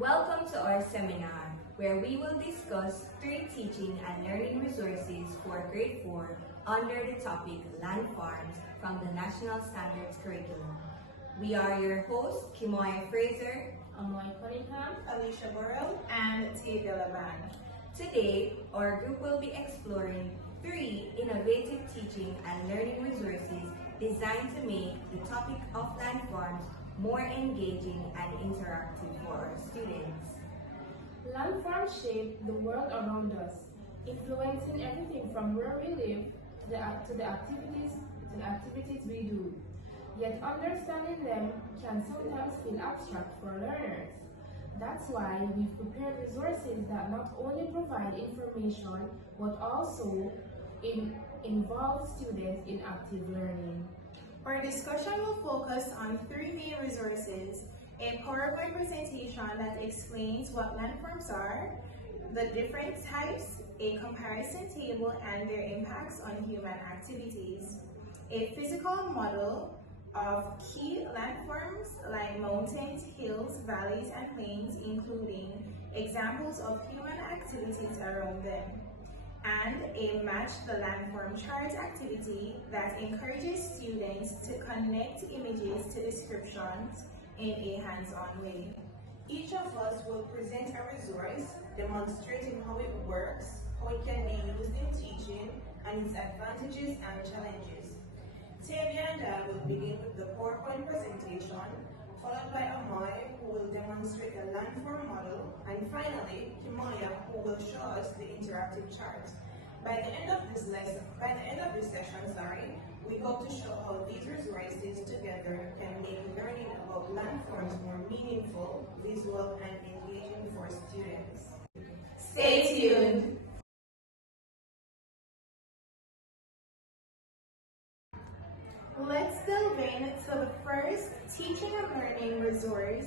Welcome to our seminar, where we will discuss 3 teaching and learning resources for grade 4 under the topic Landforms from the National Standards Curriculum. We are your hosts, Kimoya Fraser, Amoy Cunningham, Alicia Burrell, and Tavia Laban. Today, our group will be exploring 3 innovative teaching and learning resources designed to make the topic of landforms more engaging and interactive for our students. Landforms shape the world around us, influencing everything from where we live to the activities we do. Yet understanding them can sometimes feel abstract for learners. That's why we've prepared resources that not only provide information but also involve students in active learning. Our discussion will focus on 3 main resources: a PowerPoint presentation that explains what landforms are, the different types, a comparison table and their impacts on human activities, a physical model of key landforms like mountains, hills, valleys, and plains, including examples of human activities around them, and a Match the Landform chart activity that encourages students to connect images to descriptions in a hands-on way. Each of us will present a resource demonstrating how it works, how it can be used in teaching, and its advantages and challenges. Tavia and I will begin with the PowerPoint presentation, followed by Amoy, who will demonstrate the landform model, and finally, Kimoya, who will show us the interactive charts. By the end of this session, we hope to show how these resources together can make learning about landforms more meaningful, visual, and engaging for students. Stay tuned! Let's delve into the first teaching and learning resource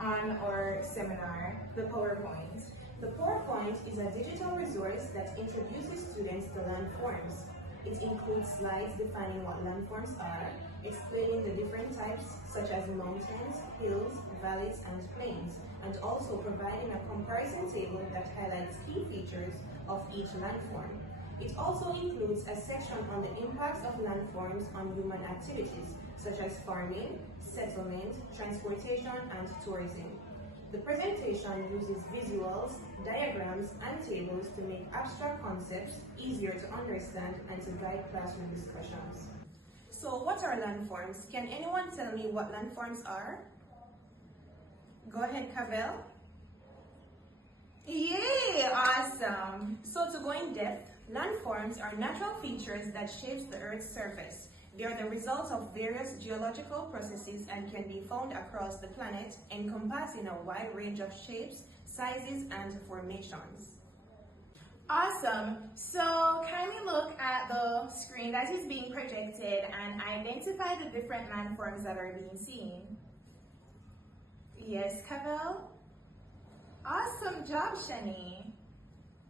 on our seminar, the PowerPoint. The PowerPoint is a digital resource that introduces students to landforms. It includes slides defining what landforms are, explaining the different types such as mountains, hills, valleys, and plains, and also providing a comparison table that highlights key features of each landform. It also includes a section on the impacts of landforms on human activities, such as farming, settlement, transportation, and tourism. The presentation uses visuals, diagrams, and tables to make abstract concepts easier to understand and to guide classroom discussions. So what are landforms? Can anyone tell me what landforms are? Go ahead, Cavell. Yay! Awesome! So to go in depth, landforms are natural features that shapes the Earth's surface. They are the result of various geological processes and can be found across the planet, encompassing a wide range of shapes, sizes, and formations. Awesome! So kindly look at the screen that is being projected and identify the different landforms that are being seen. Yes, Cavell? Awesome job, Shani.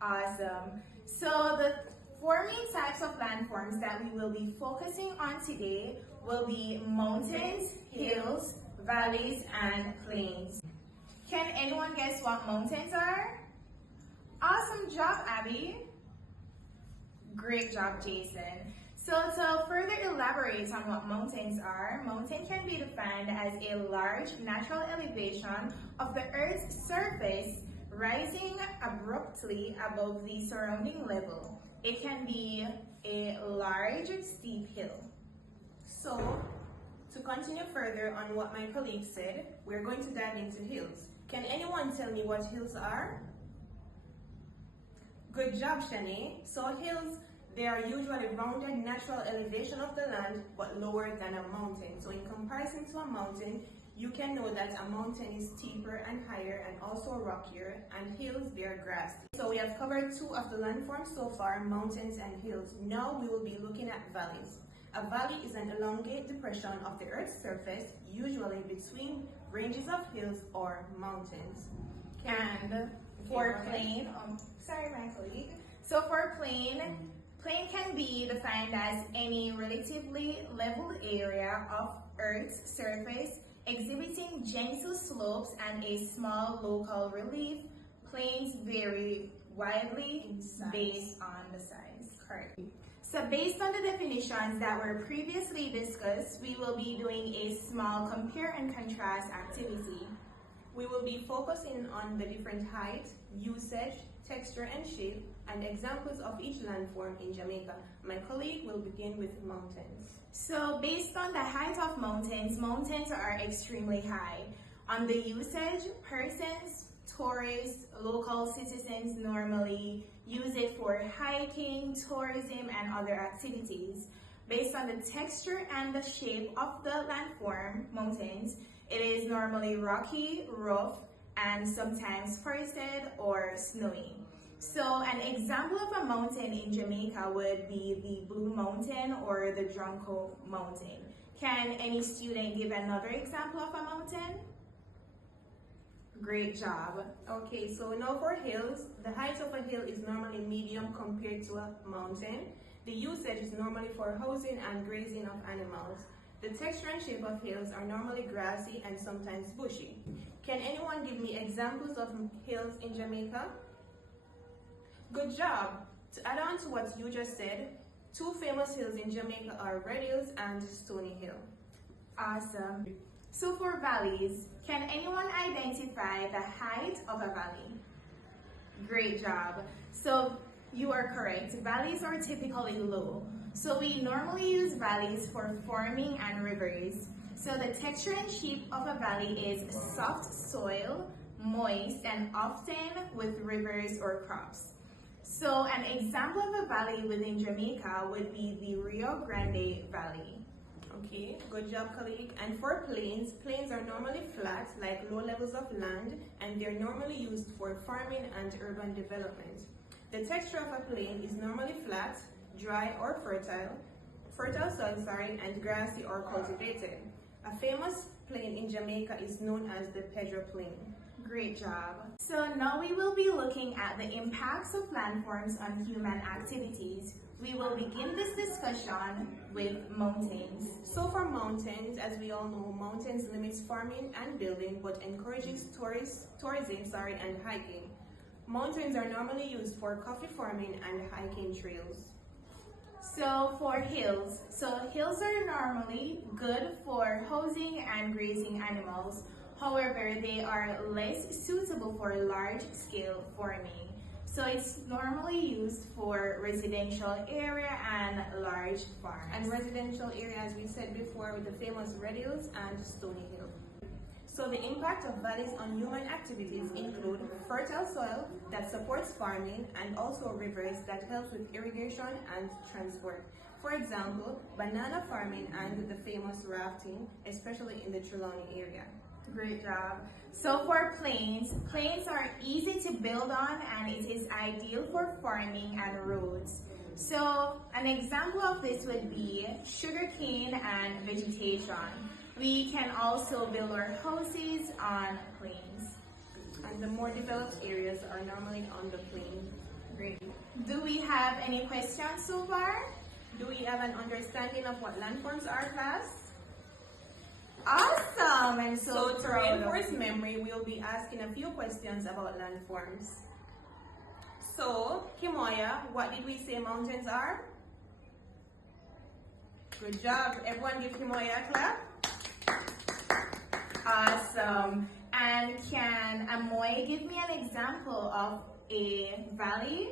Awesome. So the 4 main types of landforms that we will be focusing on today will be mountains, hills, valleys, and plains. Can anyone guess what mountains are? Awesome job, Abby. Great job, Jason. So to further elaborate on what mountains are, mountain can be defined as a large natural elevation of the Earth's surface rising abruptly above the surrounding level. It can be a large, steep hill. So, to continue further on what my colleague said, we're going to dive into hills. Can anyone tell me what hills are? Good job, Shani. So hills, they are usually rounded natural elevation of the land, but lower than a mountain. So in comparison to a mountain, you can know that a mountain is steeper and higher and also rockier, and hills, they are grassy. So we have covered 2 of the landforms so far, mountains and hills. Now we will be looking at valleys. A valley is an elongate depression of the Earth's surface, usually between ranges of hills or mountains. And for plain, sorry my colleague. So for plain can be defined as any relatively level area of Earth's surface exhibiting gentle slopes and a small local relief. Plains vary widely based on the size. Correct. So based on the definitions that were previously discussed, we will be doing a small compare and contrast activity. We will be focusing on the different height, usage, texture, and shape, and examples of each landform in Jamaica. My colleague will begin with mountains. So based on the height of mountains, mountains are extremely high. On the usage, persons, tourists, local citizens normally use it for hiking, tourism, and other activities. Based on the texture and the shape of the landform, mountains, it is normally rocky, rough, and sometimes forested or snowy. So an example of a mountain in Jamaica would be the Blue Mountain or the Drunko Mountain. Can any student give another example of a mountain? Great job. Okay, so now for hills. The height of a hill is normally medium compared to a mountain. The usage is normally for housing and grazing of animals. The texture and shape of hills are normally grassy and sometimes bushy. Can anyone give me examples of hills in Jamaica? Good job. To add on to what you just said, two famous hills in Jamaica are Red Hills and Stony Hill. Awesome. So for valleys, can anyone identify the height of a valley? Great job. So you are correct. Valleys are typically low. So we normally use valleys for farming and rivers. So the texture and shape of a valley is soft soil, moist, and often with rivers or crops. So an example of a valley within Jamaica would be the Rio Grande Valley. Okay, good job, colleague. And for plains, plains are normally flat, like low levels of land, and they're normally used for farming and urban development. The texture of a plain is normally flat, dry or fertile soil, and grassy or cultivated. A famous plain in Jamaica is known as the Pedro Plain. Great job. So now we will be looking at the impacts of landforms on human activities. We will begin this discussion with mountains. So for mountains, as we all know, mountains limits farming and building but encourages tourism and hiking. Mountains are normally used for coffee farming and hiking trails. So for hills, hills are normally good for housing and grazing animals. However, they are less suitable for large-scale farming. So it's normally used for residential area and large farms. And residential area, as we said before, with the famous Red Hills and Stony Hill. So the impact of valleys on human activities include fertile soil that supports farming and also rivers that help with irrigation and transport. For example, banana farming and the famous rafting, especially in the Trelawney area. Great job. So for plains are easy to build on and it is ideal for farming and roads. So an example of this would be sugarcane and vegetation. We can also build our houses on plains. And the more developed areas are normally on the plain. Great. Do we have any questions so far? Do we have an understanding of what landforms are, class? Awesome! I'm so to proud of reinforce you. memory, we'll be asking a few questions about landforms. So, Kimoya, what did we say mountains are? Good job. Everyone give Kimoya a clap. Awesome. And can Amoy give me an example of a valley?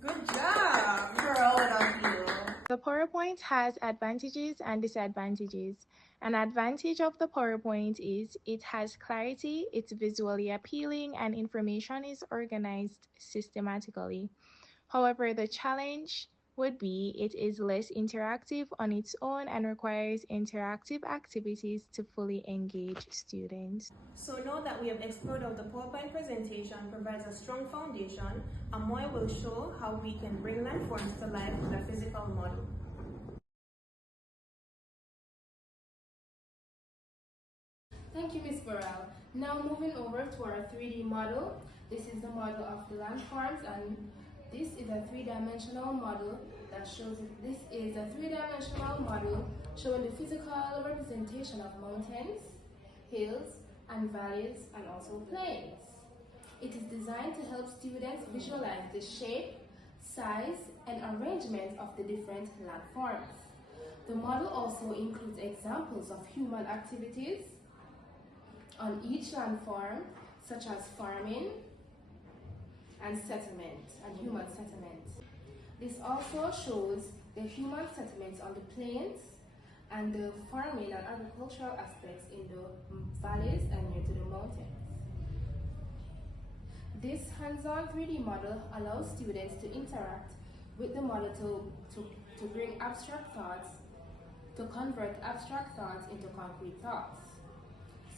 Good job. Proud of you. The PowerPoint has advantages and disadvantages. An advantage of the PowerPoint is it has clarity, it's visually appealing, and information is organized systematically. However, the challenge would be it is less interactive on its own and requires interactive activities to fully engage students. So now that we have explored how the PowerPoint presentation provides a strong foundation, Amoy will show how we can bring landforms to life with a physical model. Thank you, Ms. Burrell. Now moving over to our 3D model. This is the model of the landforms, and this is a three-dimensional model that shows this is a three-dimensional model showing the physical representation of mountains, hills, and valleys, and also plains. It is designed to help students visualize the shape, size, and arrangement of the different landforms. The model also includes examples of human activities on each landform, such as farming and settlement, and human settlement. This also shows the human settlements on the plains and the farming and agricultural aspects in the valleys and near to the mountains. This hands-on 3D model allows students to interact with the model to bring abstract thoughts, to convert abstract thoughts into concrete thoughts.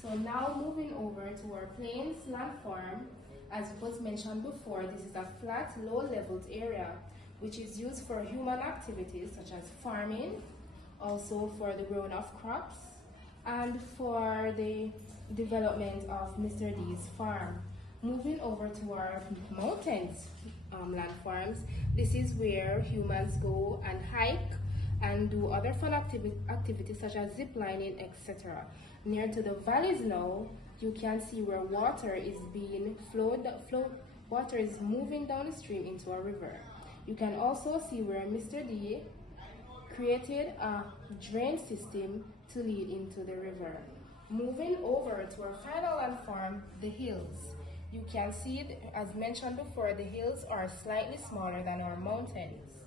So now moving over to our plains landform, as was mentioned before, this is a flat, low-leveled area which is used for human activities such as farming, also for the growing of crops, and for the development of Mr. D's farm. Moving over to our mountains landforms, this is where humans go and hike and do other fun activities such as zip lining, etc. Near to the valleys now, you can see where water is being water is moving down the stream into a river. You can also see where Mr. D created a drain system to lead into the river. Moving over to our final landform, the hills. You can see, as mentioned before, the hills are slightly smaller than our mountains.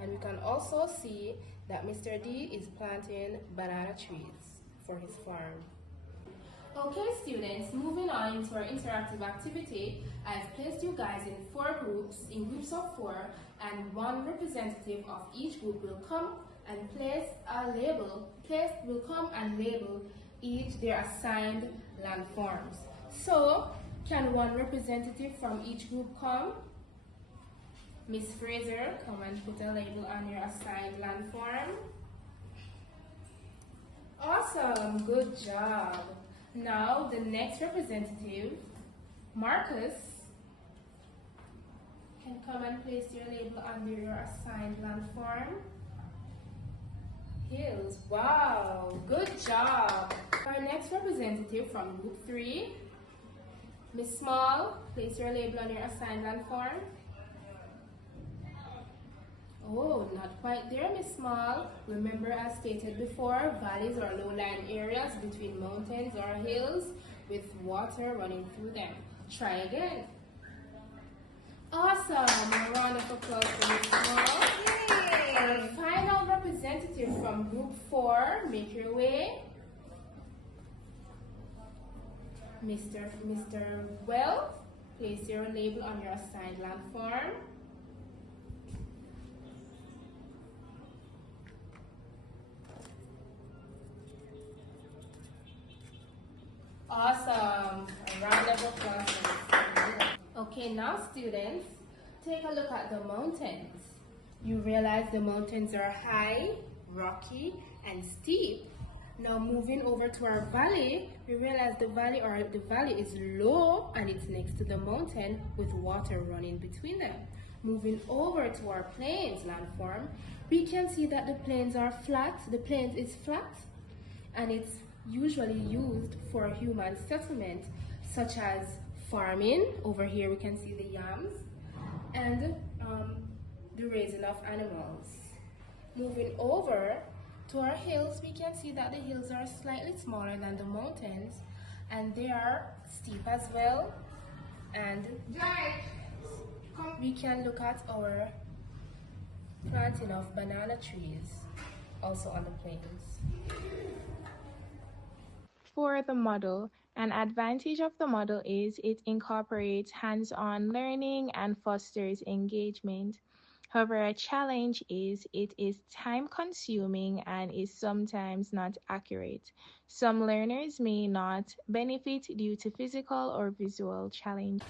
And we can also see that Mr. D is planting banana trees for his farm. Okay students, moving on into our interactive activity, I've placed you guys in 4 groups, in groups of 4, and one representative of each group will come and will come and label each their assigned landforms. So, can one representative from each group come? Miss Fraser, come and put a label on your assigned landform. Awesome, good job. Now the next representative, Marcus, can come and place your label under your assigned landform. Hills, wow, good job. Our next representative from group 3, Miss Small, place your label on your assigned landform. Oh, not quite there, Miss Small. Remember, as stated before, valleys are low-lying areas between mountains or hills with water running through them. Try again. Awesome. A round of applause for Miss Small. Yay! Our final representative from group 4, make your way. Mr. Well, place your label on your assigned landform. Awesome. A round of applause. Okay, now students, take a look at the mountains. You realize the mountains are high, rocky, and steep. Now moving over to our valley, we realize the valley is low and it's next to the mountain with water running between them. Moving over to our plains landform, we can see that the plains are flat. The plains is flat and it's usually used for human settlement, such as farming. Over here we can see the yams and the raising of animals. Moving over to our hills, we can see that the hills are slightly smaller than the mountains and they are steep as well. And we can look at our planting of banana trees also on the plains. For the model, an advantage of the model is it incorporates hands-on learning and fosters engagement. However, a challenge is it is time-consuming and is sometimes not accurate. Some learners may not benefit due to physical or visual challenges.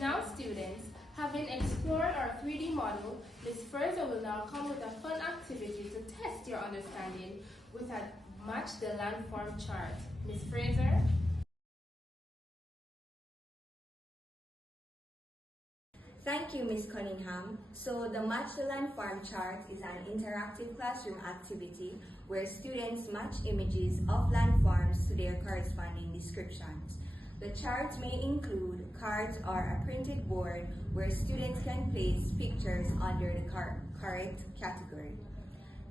Now students, having explored our 3D model, Ms. Fraser will now come with a fun activity to test your understanding with a match the landform chart. Ms. Fraser? Thank you, Ms. Cunningham. So the Match the Landform chart is an interactive classroom activity where students match images of landforms to their corresponding descriptions. The chart may include cards or a printed board where students can place pictures under the correct category.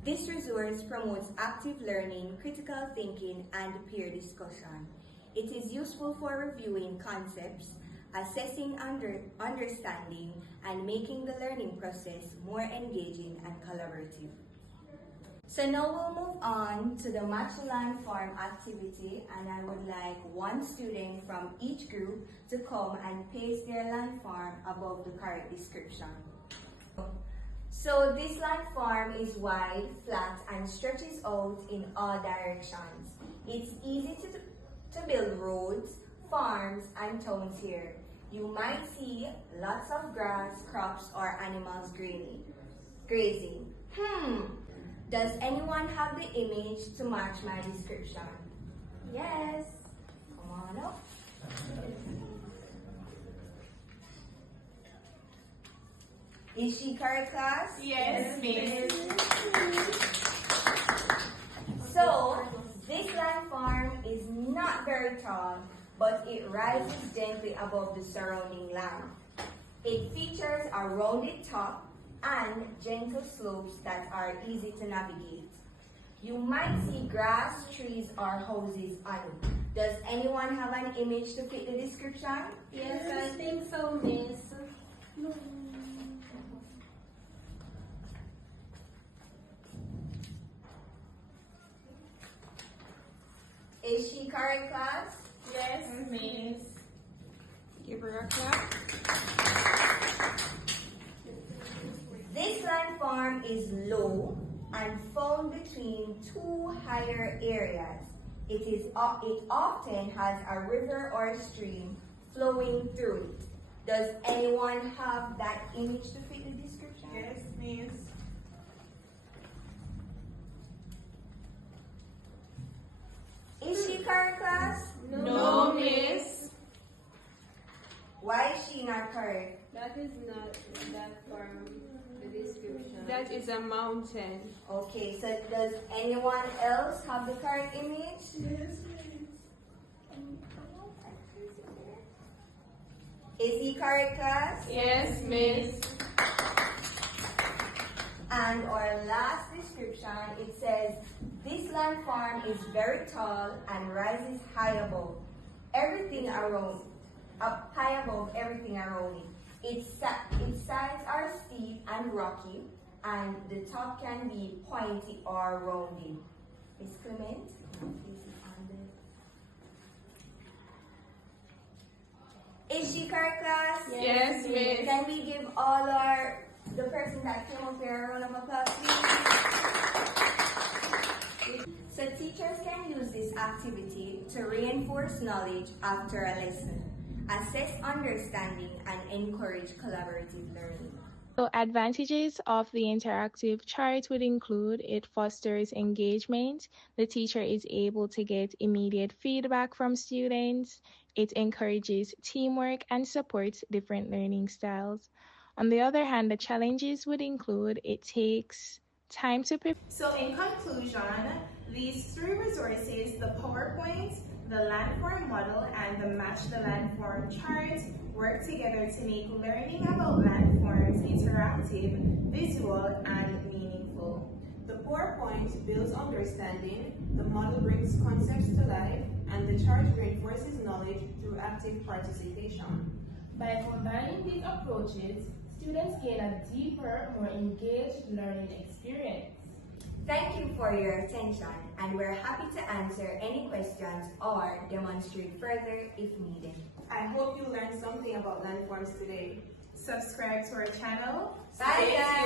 This resource promotes active learning, critical thinking, and peer discussion. It is useful for reviewing concepts, assessing understanding, and making the learning process more engaging and collaborative. So now we'll move on to the Match the Landform activity, and I would like one student from each group to come and paste their landform above the correct description. So this landform is wide, flat, and stretches out in all directions. It's easy to build roads, farms, and towns here. You might see lots of grass, crops, or animals grazing. Does anyone have the image to match my description? Yes. Come on up. Is she correct, class? Yes, Miss. So, this landform is not very tall, but it rises gently above the surrounding land. It features a rounded top and gentle slopes that are easy to navigate. You might see grass, trees, or houses on it. Does anyone have an image to fit the description? Yes, I think so, Miss. Is she correct, class? Yes, Miss. Give her a clap. This landform is low and found between two higher areas. It often has a river or stream flowing through it. Does anyone have that image to fit the description? Yes, Miss. Is she correct, class? No, Miss. Why is she not correct? That is not that from the description. That is a mountain. Okay, so does anyone else have the correct image? Yes, Is he correct, class? Yes, Miss. And our last description, it says, this landform is very tall and rises high above everything around, up high above everything around it. Its sides are steep and rocky, and the top can be pointy or rounded. Miss Clement, is she correct, class? Yes, Miss. Can we give all the person that came up here a round of applause, please? So teachers can use this activity to reinforce knowledge after a lesson, assess understanding, and encourage collaborative learning. So advantages of the interactive chart would include it fosters engagement. The teacher is able to get immediate feedback from students. It encourages teamwork and supports different learning styles. On the other hand, the challenges would include it takes time to prepare. So in conclusion, these three resources, the PowerPoint, the landform model, and the Match the Landform chart, work together to make learning about landforms interactive, visual, and meaningful. The PowerPoint builds understanding, the model brings concepts to life, and the chart reinforces knowledge through active participation. By combining these approaches, students gain a deeper, more engaged learning experience. Thank you for your attention, and we're happy to answer any questions or demonstrate further if needed. I hope you learned something about landforms today. Subscribe to our channel. Bye, guys!